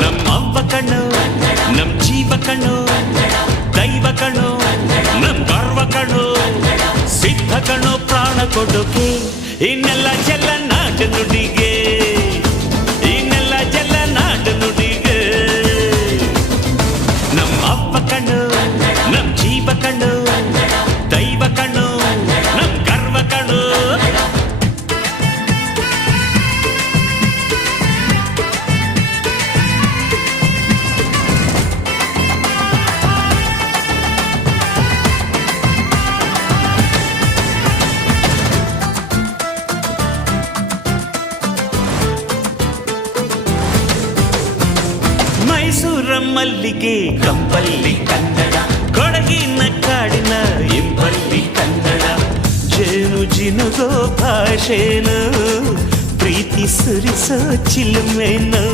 ನಮ್ಮ ಅವ್ವ ಕಣ್ಣು ನಮ್ ಜೀವ ಕಣ್ಣು ದೈವ ಕಣ್ಣು ನಮ್ ಗರ್ವ ಕಣ್ಣು ಸಿದ್ಧ ಕಣ್ಣು ಪ್ರಾಣ ಕೊಡೋಕೆ ಇನ್ನೆಲ್ಲ ಜಲ ನಾಡು ನುಡಿಗೆ ಇನ್ನೆಲ್ಲ ಜಲ ನಾಡು ನುಡಿಗೆ ನಮ್ಮ ಅವ್ವ ಕಣ್ಣು ನಮ್ ಜೀವ ಕಣ್ಣು ದೈವ ಕಣ್ಣು ನಮ್ ಗರ್ವ ಕಣ್ಣು ಮೈಸೂರ ಮಲ್ಲಿಗೆ ಕಂಪಲ್ಲಿ ಕನ್ನಡ ಕೊಡಗಿನ ಕಾಡಿನ ಇಂಪಲ್ಲಿ ಕನ್ನಡ ಜೇನು ಜಿನುಗೋ ಭಾಷೆನು ಪ್ರೀತಿ ಸುರಿಸೋ ಚಿಲುಮೆನು